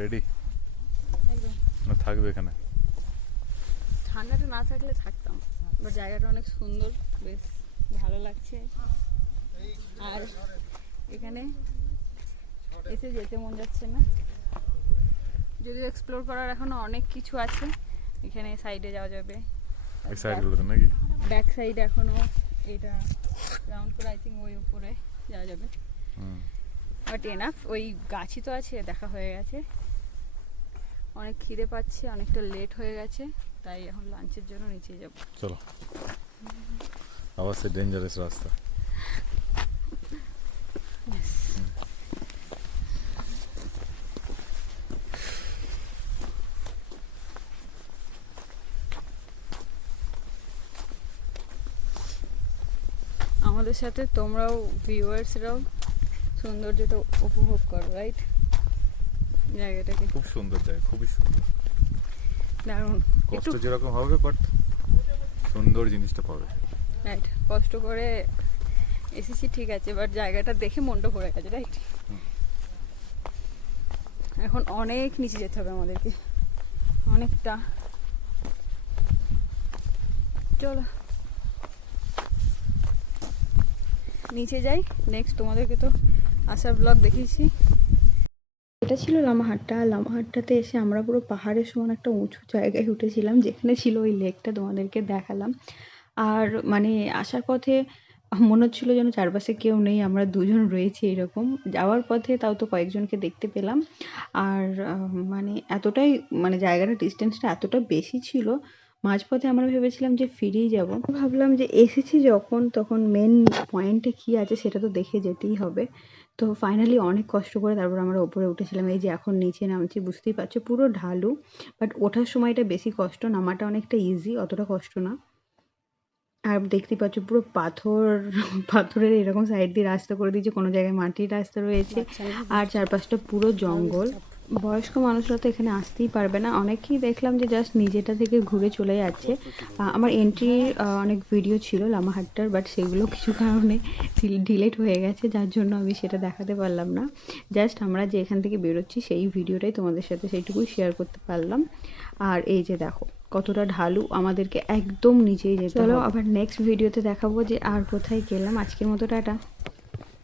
Ready একদম। না থাকবে এখানে? ঠান্ডাটা না থাকলে থাকতাম, বাট জায়গাটা অনেক সুন্দর, বেশ ভালো লাগছে। আর এখানে এসে যেতে মন যাচ্ছে না, যদিও এক্সপ্লোর করার এখনো অনেক কিছু আছে। এখানে সাইডে যাওয়া যাবে, এই সাইডগুলোতে নাকি? ব্যাক সাইড এখনো এটা রাউন্ড করে আই থিঙ্ক ওই উপরে যাওয়া যাবে। বাট এনাফ, ওই গাছই তো আছে, দেখা হয়ে গেছে। অনেক খিদে পাচ্ছে, অনেকটা লেট হয়ে গেছে, তাই এখন লাঞ্চের জন্য নিচে যাব। চলো, আবার সে ডেঞ্জারাস রাস্তা। আমাদের সাথে তোমরাও ভিউয়ার্সরাও সৌন্দর্যটা উপভোগ করো, রাইট? জায়গাটাকে খুব সুন্দর জায়গা, খুবই সুন্দর। দারুণ। কষ্ট যেরকম হবে বাট সুন্দর জিনিসটা পাবে। রাইট, কষ্ট করে এসেছি ঠিক আছে, বাট জায়গাটা দেখে মনটা ভরে গেছে, রাইট? এখন অনেক নিচে যেতে হবে আমাদেরকে, অনেকটা। চলো নিচে যাই। নেক্সট তোমাদেরকে তো আসার ব্লগ দেখিয়েছি। এটা ছিল লামাহাট্টা। লামাহাট্টাতে এসে আমরা পুরো পাহাড়ের সমান একটা উঁচু জায়গায় উঠেছিলাম, যেখানে ছিল ওই লেকটা, তোমাদেরকে দেখালাম। আর মানে আসার পথে মনে হচ্ছিল যেন চারপাশে কেউ নেই, আমরা দুজন রয়েছি এরকম। যাওয়ার পথে তাও তো কয়েকজনকে দেখতে পেলাম। আর মানে এতটাই, মানে জায়গাটা ডিস্টেন্সটা এতটা বেশি ছিল, মাঝপথে আমরা ভেবেছিলাম যে ফিরেই যাব। ভাবলাম যে এসেছি যখন, তখন মেন পয়েন্টে কি আছে সেটা তো দেখে যেতেই হবে। তো ফাইনালি অনেক কষ্ট করে তারপর আমরা ওপরে উঠেছিলাম। এই যে এখন নিচে নামছি, বুঝতেই পারছো পুরো ঢালু, বাট ওঠার সময়টা বেশি কষ্ট, নামাটা অনেকটা ইজি, অতটা কষ্ট না। আর দেখতে পাচ্ছ পুরো পাথর, পাথরের এরকম সাইড দিয়ে রাস্তা করে দিয়েছে, কোনো জায়গায় মাটির রাস্তা রয়েছে, আর চারপাশটা পুরো জঙ্গল। বয়স্ক মানুষরা তো এখানে আসতেই পারবে না, অনেকেই দেখলাম যে জাস্ট নিজেটা থেকে ঘুরে চলে যাচ্ছে। আমার এন্ট্রির অনেক ভিডিও ছিল লামাহাট্টার, বাট সেগুলো কিছু কারণে ডিলেট হয়ে গেছে, যার জন্য আমি সেটা দেখাতে পারলাম না। জাস্ট আমরা যে এখান থেকে বেরোচ্ছি সেই ভিডিওটাই তোমাদের সাথে সেইটুকুই শেয়ার করতে পারলাম। আর এই যে দেখো কতটা ঢালু, আমাদেরকে একদম নিচেই যেতে হবে। চলো আবার নেক্সট ভিডিওতে দেখাবো যে আর কোথায় গেলাম। আজকের মতো টাটা।